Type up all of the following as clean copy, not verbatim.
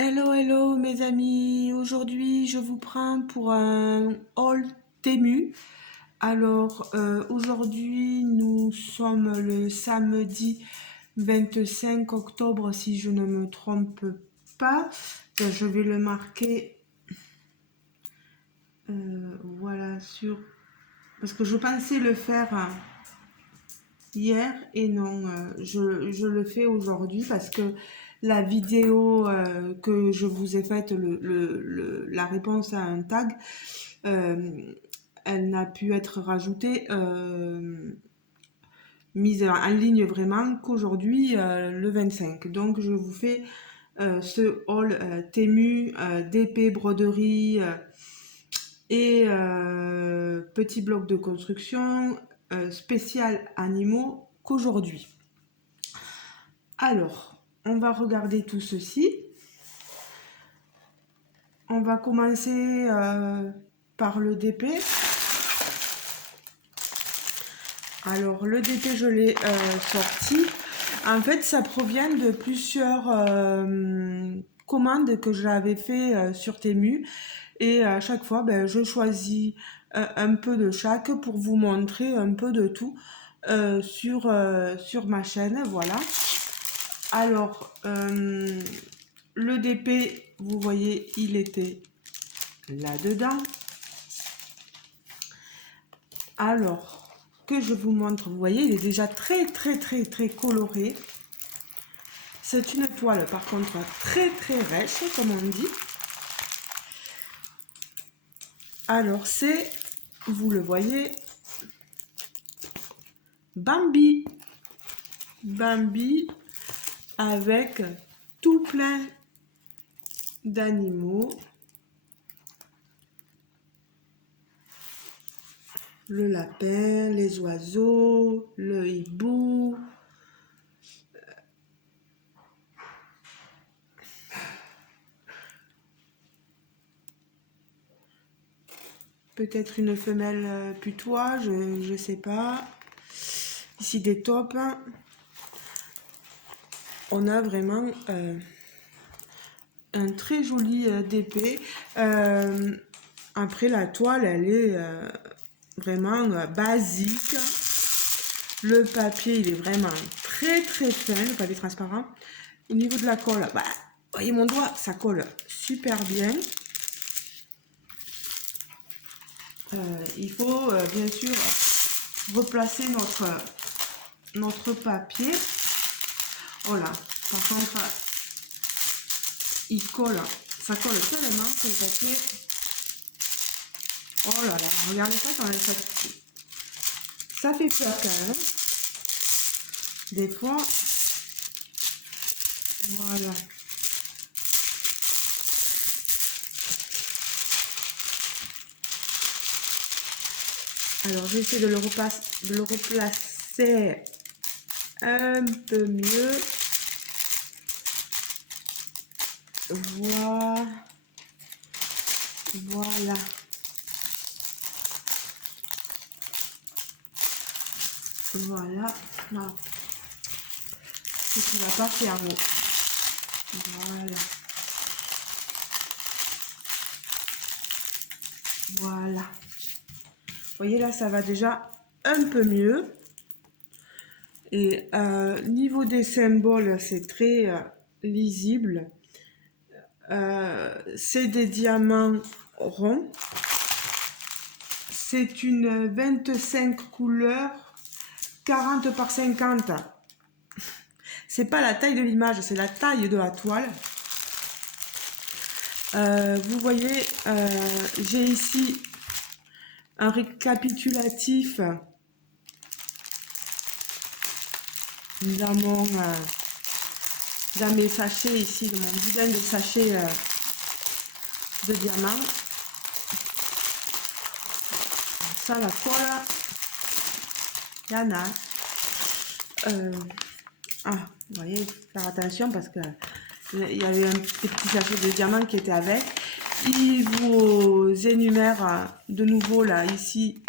Hello, hello mes amis, aujourd'hui je vous prends pour un haul Temu. Alors aujourd'hui nous sommes le samedi 25 octobre si je ne me trompe pas. Je vais le marquer voilà sur... Parce que je pensais le faire hier et non, je le fais aujourd'hui parce que la vidéo que je vous ai faite, la réponse à un tag, euh, elle n'a pu être rajoutée, mise en ligne vraiment qu'aujourd'hui, le 25. Donc je vous fais ce haul Temu, DP, broderie et petit bloc de construction spécial animaux qu'aujourd'hui. Alors, on va regarder tout ceci. On va commencer par le DP. Alors, le DP, je l'ai sorti. En fait, ça provient de plusieurs commandes que j'avais fait sur Temu. Et à chaque fois, je choisis un peu de chaque pour vous montrer un peu de tout sur ma chaîne. Voilà. Alors, le DP, vous voyez, il était là-dedans. Alors, que je vous montre, vous voyez, il est déjà très, très, très, très coloré. C'est une toile, par contre, très, très rêche, comme on dit. Alors, c'est, vous le voyez, Bambi. Bambi avec tout plein d'animaux. Le lapin, les oiseaux, le hibou. Peut-être une femelle putois, je ne sais pas. Ici des taupes. On a vraiment un très joli DP. Après la toile, elle est vraiment basique. Le papier, il est vraiment très très fin, le papier transparent. Au niveau de la colle, voyez mon doigt, ça colle super bien. Il faut bien sûr replacer notre papier. Voilà, par contre, il colle, ça colle tellement que le papier. Oh là là, regardez ça quand ça fait peur quand même. Des fois, voilà. Alors, je vais essayer de le replacer un peu mieux. Voilà. Voilà. Voilà. Non. Ce qui va pas faire mot. Voilà. Voilà. Vous voyez là, ça va déjà un peu mieux. Et niveau des symboles, c'est très lisible. C'est des diamants ronds. C'est une 25 couleurs, 40 par 50. C'est pas la taille de l'image, c'est la taille de la toile. Vous voyez, j'ai ici un récapitulatif dans dans mes sachets ici, de mon boudin de sachets de diamants. Ça, la toile, il y en a. Vous voyez, faire attention parce que il y avait un petit sachet de diamants qui était avec. Il vous énumère de nouveau là, ici,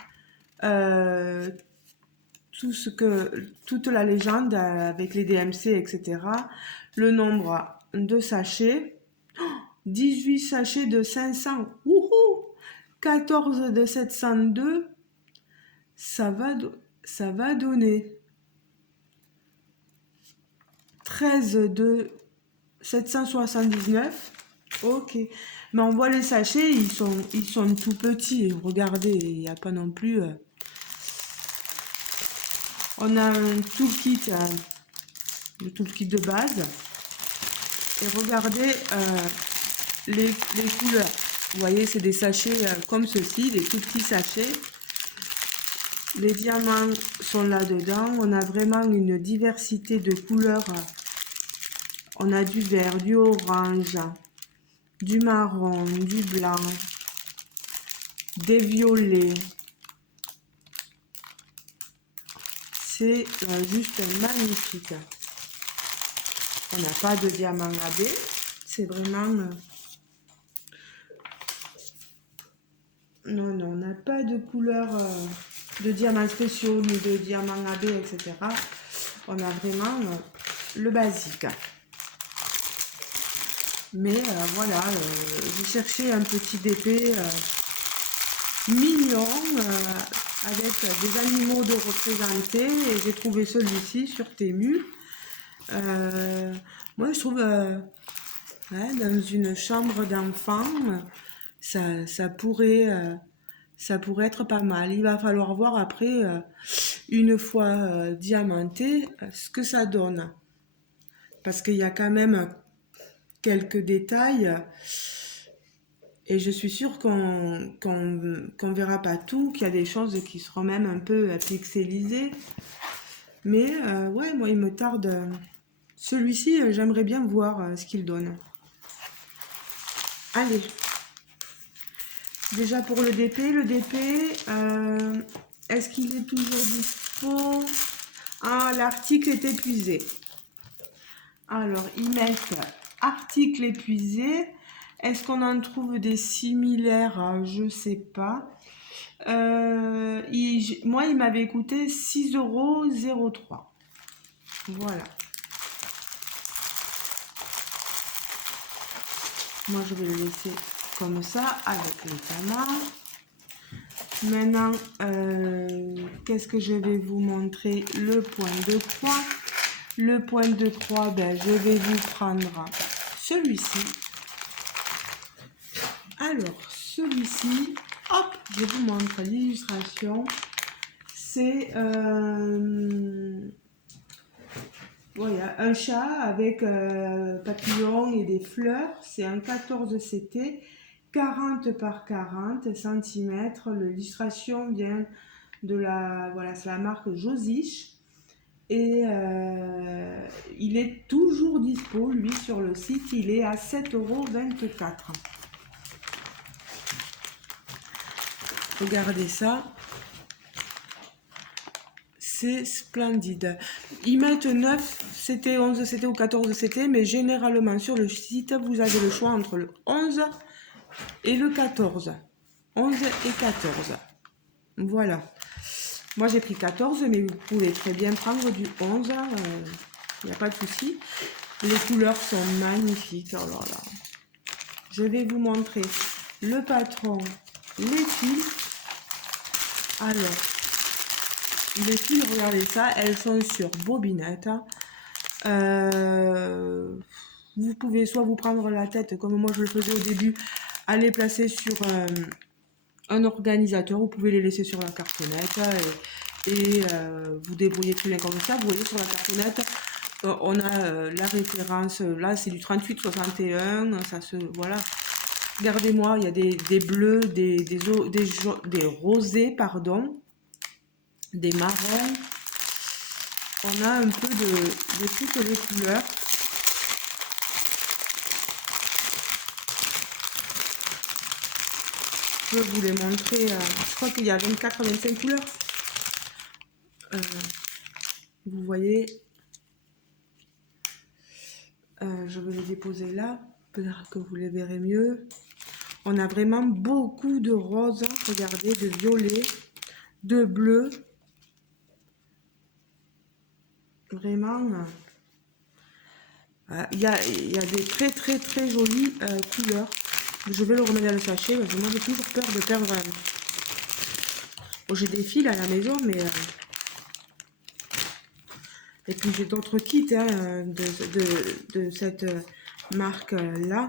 toute la légende avec les DMC, etc. Le nombre de sachets. 18 sachets de 500. Wouhou! 14 de 702. Ça va donner 13 de 779. Ok. Mais on voit les sachets, ils sont tout petits. Regardez, il n'y a pas non plus... On a un toolkit, le toolkit de base. Et regardez les couleurs. Vous voyez, c'est des sachets comme ceci, des tout petits sachets. Les diamants sont là-dedans. On a vraiment une diversité de couleurs. On a du vert, du orange, du marron, du blanc, des violets. C'est juste magnifique. On n'a pas de diamant AB. C'est vraiment... Non, on n'a pas de couleur de diamants spéciaux, ni de diamants AB, etc. On a vraiment le basique. Mais voilà, j'ai cherché un petit DP mignon avec des animaux de représenter et j'ai trouvé celui-ci sur Temu. Moi, je trouve ouais, dans une chambre d'enfant, ça pourrait être pas mal. Il va falloir voir après, une fois diamanté, ce que ça donne. Parce qu'il y a quand même quelques détails et je suis sûre qu'on verra pas tout, qu'il y a des choses qui seront même un peu pixelisées. Mais ouais, moi il me tarde. Celui-ci, j'aimerais bien voir ce qu'il donne. Allez. Déjà pour le DP, est-ce qu'il est toujours dispo? Ah, l'article est épuisé. Alors, ils mettent article épuisé. Est-ce qu'on en trouve des similaires? Je ne sais pas. Moi, il m'avait coûté 6,03 €. Voilà. Moi, je vais le laisser comme ça avec le tama. Maintenant, qu'est-ce que je vais vous montrer? Le point de croix. Le point de croix, ben, je vais vous prendre celui-ci. Alors, celui-ci, hop, je vous montre l'illustration. C'est voilà, un chat avec papillon et des fleurs. C'est un 14 CT, 40 par 40 cm. L'illustration vient de voilà, c'est la marque Josish. Et il est toujours dispo, lui, sur le site. Il est à 7,24 €. Regardez ça. C'est splendide. Ils mettent 9 CT, 11 CT ou 14 CT, mais généralement sur le site, vous avez le choix entre le 11 et le 14. 11 et 14. Voilà. Moi, j'ai pris 14, mais vous pouvez très bien prendre du 11. Il n'y a pas de souci. Les couleurs sont magnifiques. Oh là là. Je vais vous montrer le patron, les fils. Alors, les fils, regardez ça, elles sont sur bobinette. Vous pouvez soit vous prendre la tête, comme moi je le faisais au début, à les placer sur un organisateur. Vous pouvez les laisser sur la cartonnette et vous débrouillez très bien comme ça. Vous voyez sur la cartonnette, on a la référence, là c'est du 38-61, ça se, voilà. Regardez-moi, il y a des bleus, des rosés, pardon, des marrons. On a un peu de toutes les couleurs. Je peux vous les montrer. Je crois qu'il y a 24-25 couleurs. Vous voyez. Je vais les déposer là. Peut-être que vous les verrez mieux. On a vraiment beaucoup de roses. Regardez, de violet, de bleu. Vraiment. Il y a des très jolies couleurs. Je vais le remettre dans le sachet parce que moi j'ai toujours peur de perdre. Bon, j'ai des fils à la maison, mais et puis j'ai d'autres kits hein, de cette marque là.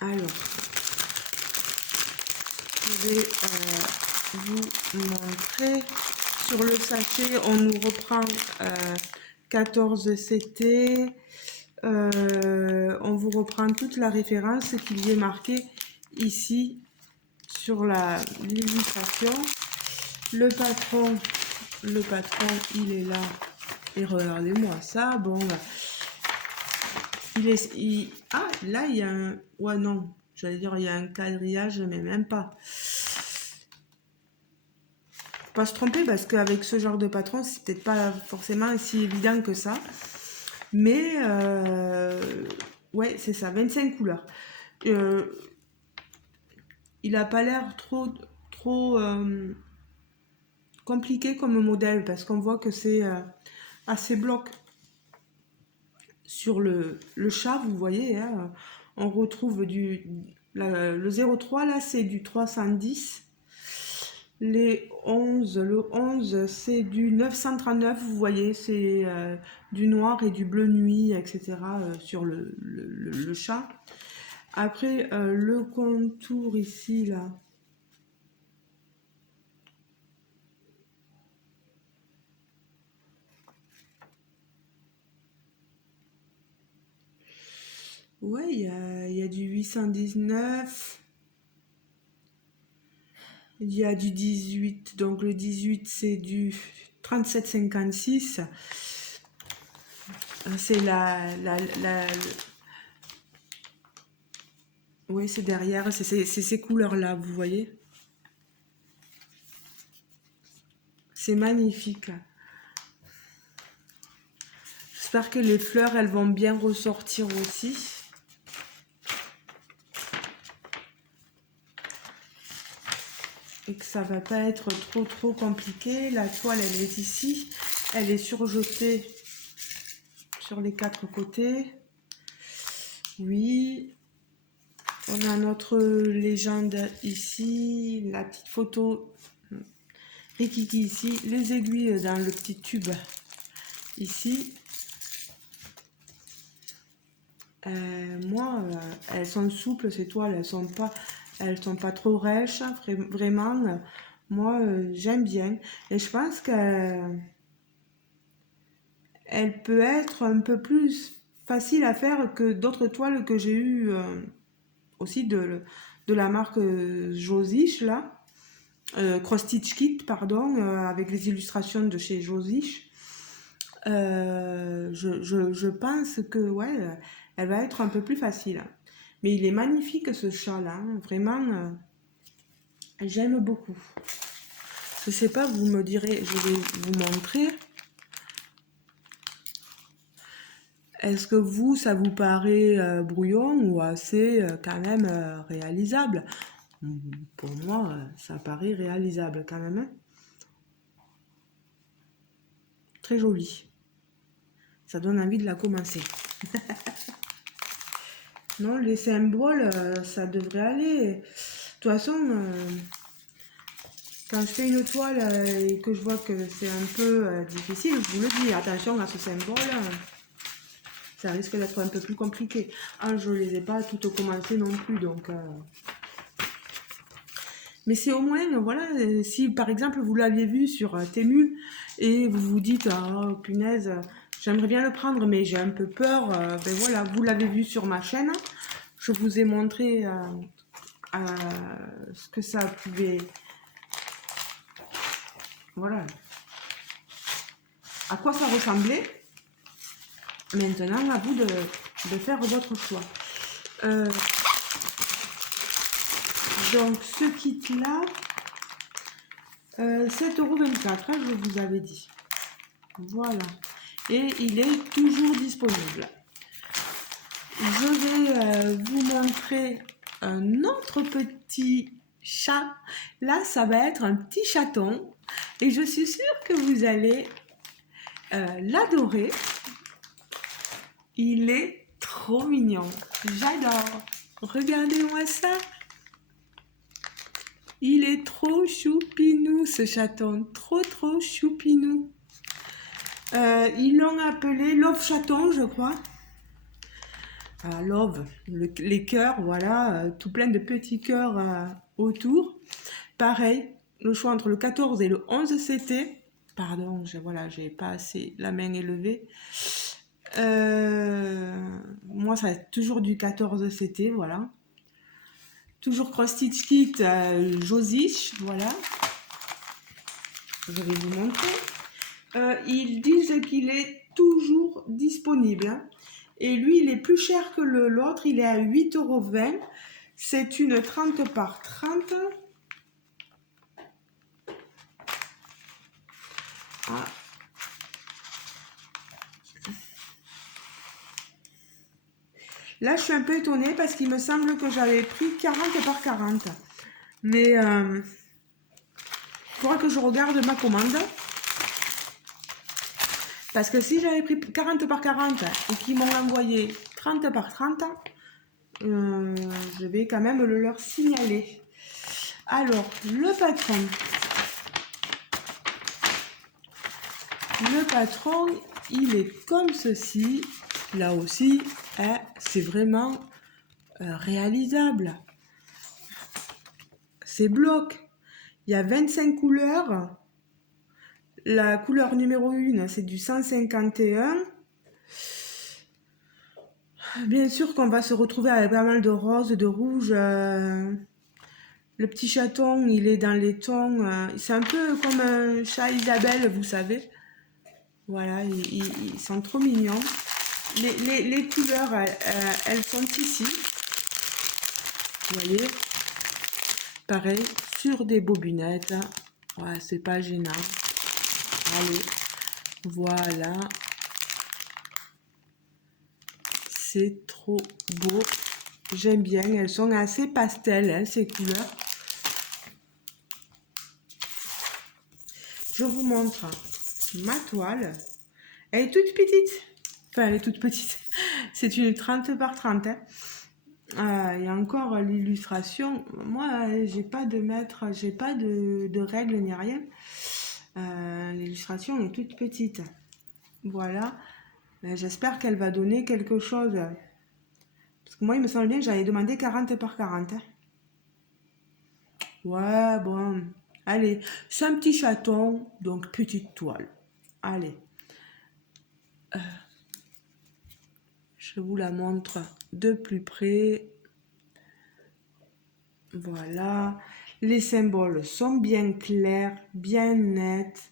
Alors, je vais vous montrer. Sur le sachet, on nous reprend 14 CT. On vous reprend toute la référence qu'il y est marqué ici sur l'illustration. Le patron, il est là. Et regardez-moi ça. Bon, ah, là, il y a un... Ouais, non. J'allais dire, il y a un quadrillage, mais même pas. Faut pas se tromper, parce qu'avec ce genre de patron, c'est peut-être pas forcément si évident que ça. Mais, ouais, c'est ça, 25 couleurs. Il n'a pas l'air trop compliqué comme modèle, parce qu'on voit que c'est assez bloc. Sur le chat, vous voyez, hein, on retrouve le 03, là, c'est du 310. Le 11, c'est du 939, vous voyez, c'est du noir et du bleu nuit, etc. Sur le chat. Après, le contour ici, là. Ouais, il y a du 819. Il y a du 18. Donc le 18, c'est du 37,56. C'est oui, c'est derrière. C'est ces couleurs-là, vous voyez. C'est magnifique. J'espère que les fleurs, elles vont bien ressortir aussi. Et que ça va pas être trop compliqué. La toile, elle est ici. Elle est surjetée sur les 4 côtés. Oui. On a notre légende ici. La petite photo Rikiki ici. Les aiguilles dans le petit tube ici. Moi, elles sont souples, ces toiles. Elles sont pas trop rêches. Vraiment, moi, j'aime bien. Et je pense qu'elle peut être un peu plus facile à faire que d'autres toiles que j'ai eues aussi de la marque Josish, là. Cross Stitch Kit, pardon, avec les illustrations de chez Josish. Je pense que, ouais, elle va être un peu plus facile. Mais il est magnifique, ce chat-là. Hein. Vraiment, j'aime beaucoup. Je sais pas, vous me direz, je vais vous montrer. Est-ce que vous, ça vous paraît brouillon ou assez quand même réalisable? Pour moi, ça paraît réalisable quand même. Hein. Très joli. Ça donne envie de la commencer. Non, les symboles, ça devrait aller. De toute façon, quand je fais une toile et que je vois que c'est un peu difficile, je vous le dis, attention à ce symbole. Ça risque d'être un peu plus compliqué. Ah, je ne les ai pas toutes commencées non plus, donc... Mais c'est au moins, voilà, si par exemple vous l'aviez vu sur Temu et vous vous dites, oh punaise, j'aimerais bien le prendre, mais j'ai un peu peur, ben voilà, vous l'avez vu sur ma chaîne, je vous ai montré ce que ça pouvait, voilà, à quoi ça ressemblait. Maintenant, à vous de faire votre choix. Donc, ce kit-là, 7,24 €, hein, je vous avais dit. Voilà. Et il est toujours disponible. Je vais vous montrer un autre petit chat. Là, ça va être un petit chaton. Et je suis sûre que vous allez l'adorer. Il est trop mignon. J'adore. Regardez-moi ça. Il est trop choupinou, ce chaton. Trop, trop choupinou. Ils l'ont appelé Love Chaton, je crois. Love, les cœurs, voilà, tout plein de petits cœurs autour. Pareil, le choix entre le 14 et le 11 CT. Pardon, voilà, j'ai pas assez la main élevée. Moi, ça va être toujours du 14 CT, voilà. Toujours Cross Stitch Kit Josish, voilà. Je vais vous montrer. Ils disent qu'il est toujours disponible. Hein. Et lui, il est plus cher que l'autre. Il est à 8,20 €. C'est une 30 par 30. Ah. Là, je suis un peu étonnée parce qu'il me semble que j'avais pris 40 par 40. Mais il faudra que je regarde ma commande. Parce que si j'avais pris 40 par 40 et qu'ils m'ont envoyé 30 par 30, je vais quand même le leur signaler. Alors, le patron. Le patron, il est comme ceci. Là aussi, c'est vraiment réalisable. C'est bloc. Il y a 25 couleurs. La couleur numéro 1, c'est du 151. Bien sûr qu'on va se retrouver avec pas mal de rose, de rouge. Le petit chaton, il est dans les tons. C'est un peu comme un chat Isabelle, vous savez. Voilà, ils sont trop mignons. Les couleurs, elles sont ici. Vous voyez, pareil, sur des bobinettes. Ouais, c'est pas gênant. Allez, voilà. C'est trop beau. J'aime bien. Elles sont assez pastel, hein, ces couleurs. Je vous montre ma toile. Elle est toute petite. Enfin, elle est toute petite. C'est une 30 par 30. Hein. Il y a encore l'illustration. Moi, j'ai pas de mètre, j'ai pas de règles ni rien. L'illustration est toute petite. Voilà. J'espère qu'elle va donner quelque chose. Parce que moi, il me semble bien que j'avais demandé 40 par 40. Hein. Ouais, bon. Allez, c'est un petit chaton, donc petite toile. Allez. Je vous la montre de plus près. Voilà. Les symboles sont bien clairs, bien nets.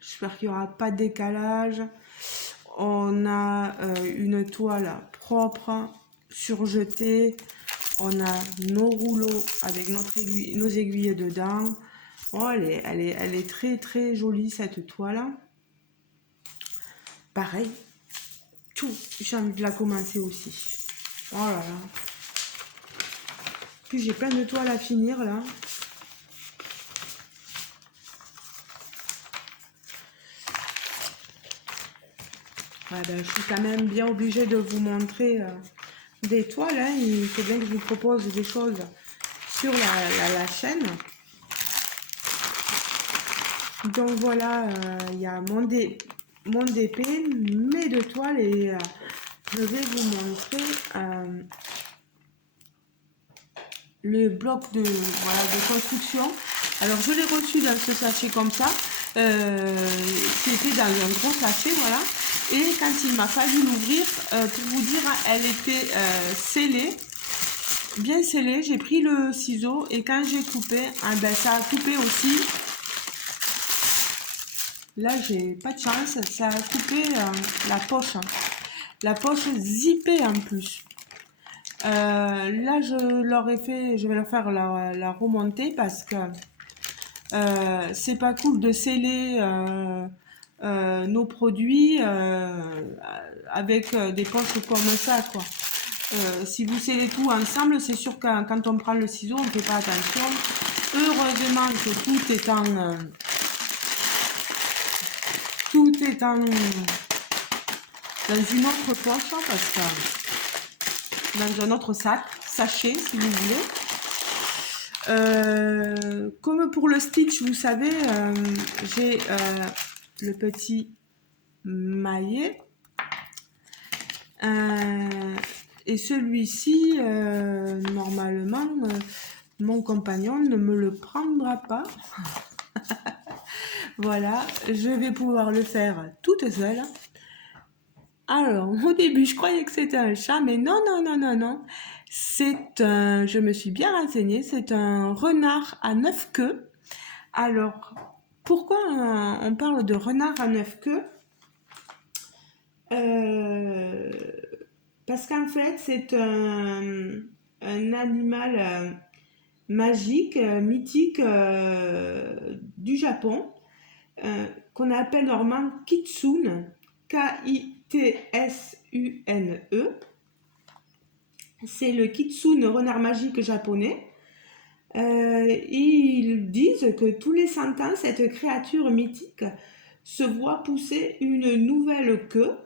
J'espère qu'il n'y aura pas de décalage. On a une toile propre, surjetée. On a nos rouleaux avec nos aiguilles dedans. Oh, elle est très très jolie cette toile. Pareil, j'ai envie de la commencer aussi. Oh là là. Puis j'ai plein de toiles à finir là. Ouais, ben, je suis quand même bien obligée de vous montrer des toiles. Hein. Il faut bien que je vous propose des choses sur la chaîne. Donc voilà, il y a mon DP, mes deux toiles et je vais vous montrer le bloc de construction. Alors je l'ai reçu dans ce sachet comme ça. C'était dans un gros sachet, voilà. Et quand il m'a fallu l'ouvrir, pour vous dire, elle était scellée, bien scellée. J'ai pris le ciseau et quand j'ai coupé, ben, ça a coupé aussi. Là, j'ai pas de chance, ça a coupé la poche. La poche zippée en plus. Là, je vais leur faire la remontée parce que c'est pas cool de sceller nos produits avec des poches comme ça, quoi. Si vous scellez tout ensemble, c'est sûr que quand on prend le ciseau, on ne fait pas attention. Heureusement que tout est dans une autre poche, parce que dans un autre sachet, si vous voulez. Comme pour le stitch, vous savez, j'ai le petit maillet. Et celui-ci, normalement, mon compagnon ne me le prendra pas. Voilà, je vais pouvoir le faire toute seule. Alors, au début, je croyais que c'était un chat, mais non, non, non, non, non. Je me suis bien renseignée, c'est un renard à 9 queues. Alors, pourquoi on parle de renard à 9 queues? Parce qu'en fait, c'est un animal magique, mythique du Japon, qu'on appelle normalement kitsune, K-I-T-S-U-N-E. C'est le kitsune renard magique japonais. Ils disent que tous les 100 ans, cette créature mythique se voit pousser une nouvelle queue.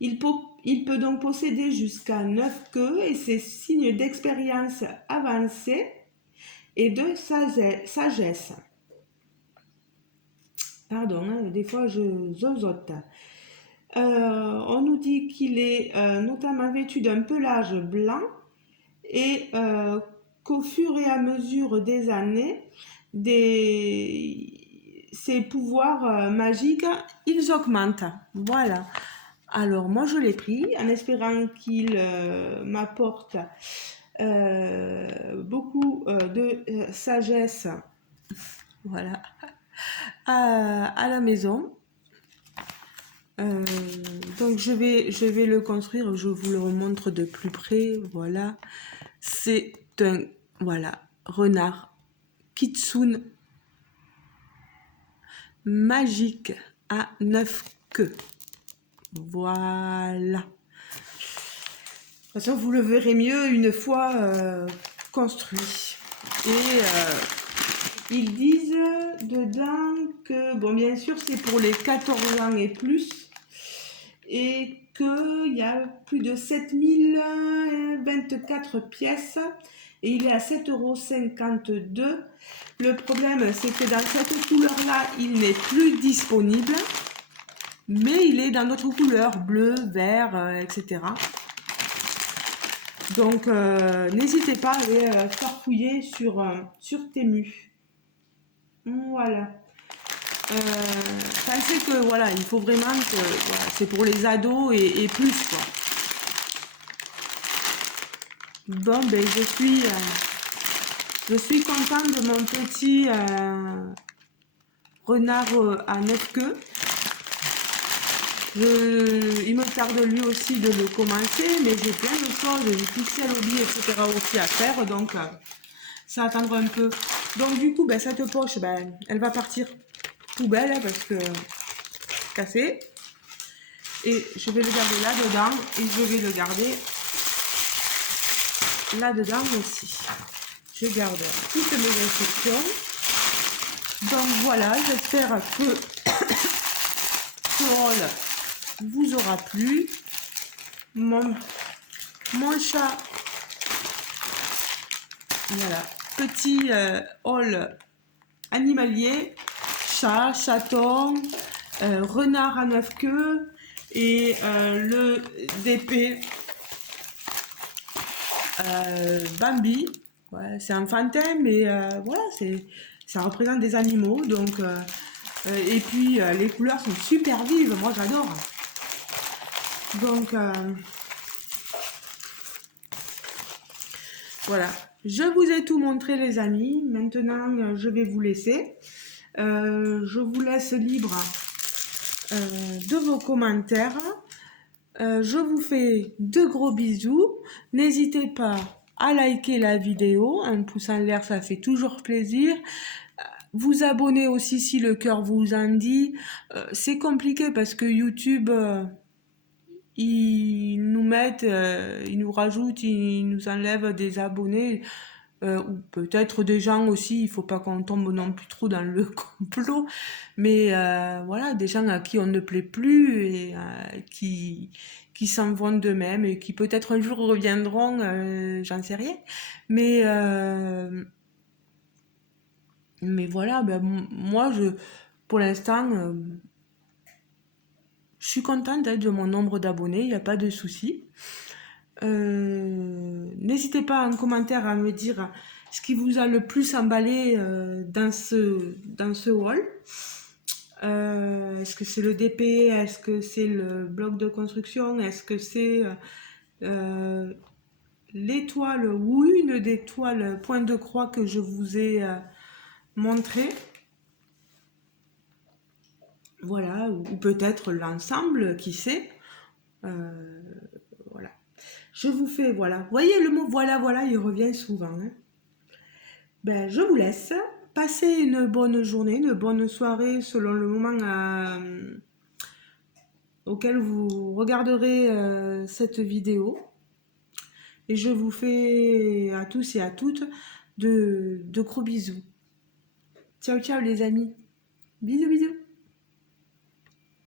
Il peut donc posséder jusqu'à 9 queues et c'est signe d'expérience avancée et de sagesse. Pardon, hein, des fois je zozote. On nous dit qu'il est notamment vêtu d'un pelage blanc et qu'au fur et à mesure des années, ses pouvoirs magiques, ils augmentent. Voilà. Alors moi je l'ai pris en espérant qu'il m'apporte beaucoup de sagesse, voilà, à la maison. Donc je vais le construire, je vous le remontre de plus près. Voilà, c'est un renard kitsune magique à 9 queues. Voilà. De toute façon, vous le verrez mieux une fois construit. Et ils disent dedans que, bon, bien sûr, c'est pour les 14 ans et plus. Et qu'il y a plus de 7024 pièces. Et il est à 7,52 €. Le problème, c'est que dans cette couleur-là, il n'est plus disponible. Mais il est dans d'autres couleurs, bleu, vert, etc. Donc, n'hésitez pas à aller farfouiller sur Temu. Voilà. Pensez que, voilà, il faut vraiment que, voilà, c'est pour les ados et plus, quoi. Bon, ben, je suis contente de mon petit renard à 9 queues. Il me tarde lui aussi de le commencer, mais j'ai plein de choses, j'ai pixel hobby, etc. aussi à faire, donc ça attendra un peu. Donc du coup, ben, cette poche, ben, elle va partir poubelle parce que cassée. Et je vais le garder là-dedans et je vais le garder là-dedans aussi. Je garde toutes mes instructions. Donc voilà, j'espère que ce haul vous aura plu. Mon chat, voilà, petit haul animalier, chat, chaton, renard à 9 queues et le DP Bambi. Ouais, c'est enfantin, mais voilà, ça représente des animaux, donc et puis les couleurs sont super vives, moi j'adore. Donc voilà, je vous ai tout montré les amis. Maintenant je vais vous laisser. Je vous laisse libre de vos commentaires. Je vous fais de gros bisous. N'hésitez pas à liker la vidéo. Un pouce en l'air, ça fait toujours plaisir. Vous abonner aussi si le cœur vous en dit. C'est compliqué parce que YouTube, ils nous mettent, ils nous rajoutent, ils nous enlèvent des abonnés. Ou peut-être des gens aussi, il faut pas qu'on tombe non plus trop dans le complot, mais voilà, des gens à qui on ne plaît plus et qui s'en vont d'eux-mêmes et qui peut-être un jour reviendront, j'en sais rien. Mais, euh, mais voilà, ben, moi, pour l'instant, je suis contente de mon nombre d'abonnés, il n'y a pas de souci. N'hésitez pas en commentaire à me dire ce qui vous a le plus emballé dans ce haul. Est-ce que c'est le DP? Est-ce que c'est le bloc de construction? Est-ce que c'est euh, l'étoile ou une des toiles point de croix que je vous ai montré? Voilà, ou peut-être l'ensemble, qui sait? Euh, voilà. Je vous fais, voilà. Vous voyez le mot voilà, voilà, il revient souvent, hein. Ben, je vous laisse. Passez une bonne journée, une bonne soirée selon le moment auquel vous regarderez cette vidéo. Et je vous fais à tous et à toutes de gros bisous. Ciao, ciao les amis. Bisous, bisous.